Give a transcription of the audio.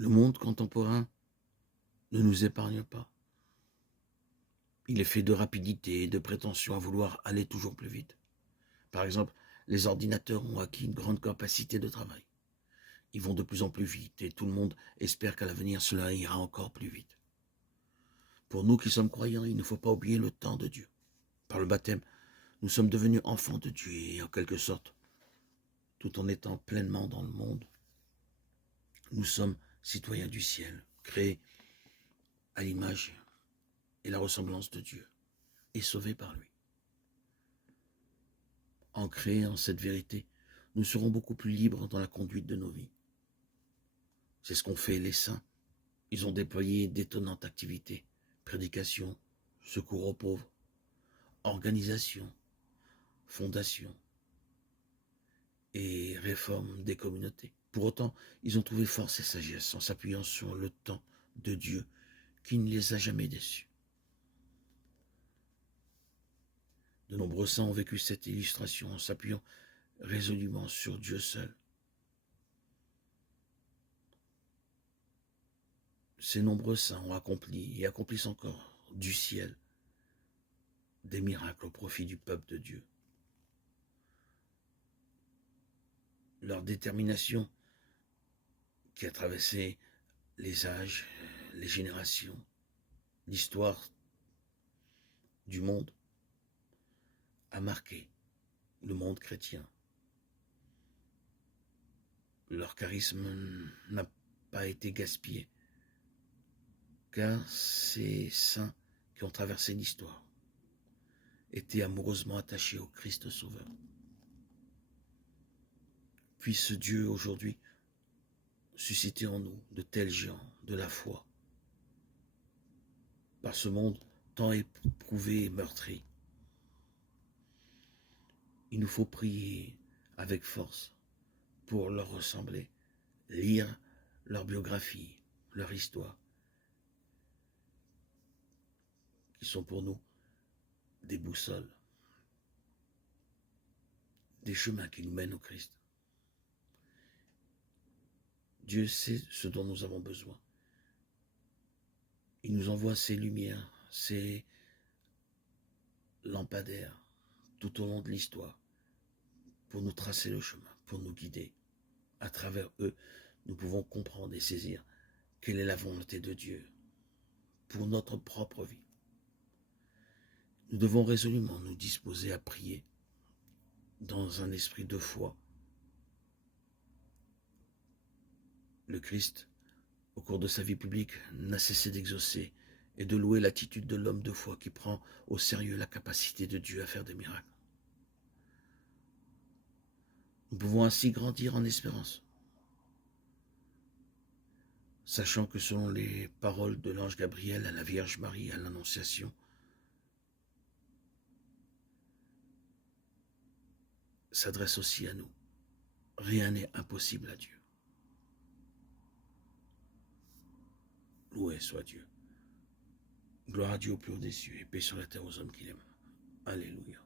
Le monde contemporain ne nous épargne pas. Il est fait de rapidité et de prétention à vouloir aller toujours plus vite. Par exemple, les ordinateurs ont acquis une grande capacité de travail. Ils vont de plus en plus vite et tout le monde espère qu'à l'avenir cela ira encore plus vite. Pour nous qui sommes croyants, il ne faut pas oublier le temps de Dieu. Par le baptême, nous sommes devenus enfants de Dieu et en quelque sorte, tout en étant pleinement dans le monde, nous sommes citoyens du ciel, créés à l'image et la ressemblance de Dieu et sauvés par lui. Ancrés en cette vérité, nous serons beaucoup plus libres dans la conduite de nos vies. C'est ce qu'ont fait les saints. Ils ont déployé d'étonnantes activités, prédication, secours aux pauvres, organisation, fondation et réforme des communautés. Pour autant, ils ont trouvé force et sagesse en s'appuyant sur le temps de Dieu qui ne les a jamais déçus. De nombreux saints ont vécu cette illustration en s'appuyant résolument sur Dieu seul. Ces nombreux saints ont accompli et accomplissent encore du ciel des miracles au profit du peuple de Dieu. Leur détermination qui a traversé les âges, les générations, l'histoire du monde, a marqué le monde chrétien. Leur charisme n'a pas été gaspillé, car ces saints qui ont traversé l'histoire étaient amoureusement attachés au Christ Sauveur. Puisse Dieu aujourd'hui susciter en nous de tels géants de la foi, par ce monde tant éprouvé et meurtri. Il nous faut prier avec force pour leur ressembler, lire leur biographie, leur histoire, qui sont pour nous des boussoles, des chemins qui nous mènent au Christ. Dieu sait ce dont nous avons besoin. Il nous envoie ses lumières, ses lampadaires tout au long de l'histoire pour nous tracer le chemin, pour nous guider. À travers eux, nous pouvons comprendre et saisir quelle est la volonté de Dieu pour notre propre vie. Nous devons résolument nous disposer à prier dans un esprit de foi. Le Christ, au cours de sa vie publique, n'a cessé d'exaucer et de louer l'attitude de l'homme de foi qui prend au sérieux la capacité de Dieu à faire des miracles. Nous pouvons ainsi grandir en espérance, sachant que selon les paroles de l'ange Gabriel à la Vierge Marie à l'Annonciation, s'adresse aussi à nous. Rien n'est impossible à Dieu. Loué soit Dieu. Gloire à Dieu au plus haut des cieux et paix sur la terre aux hommes qu'il aime. Alléluia.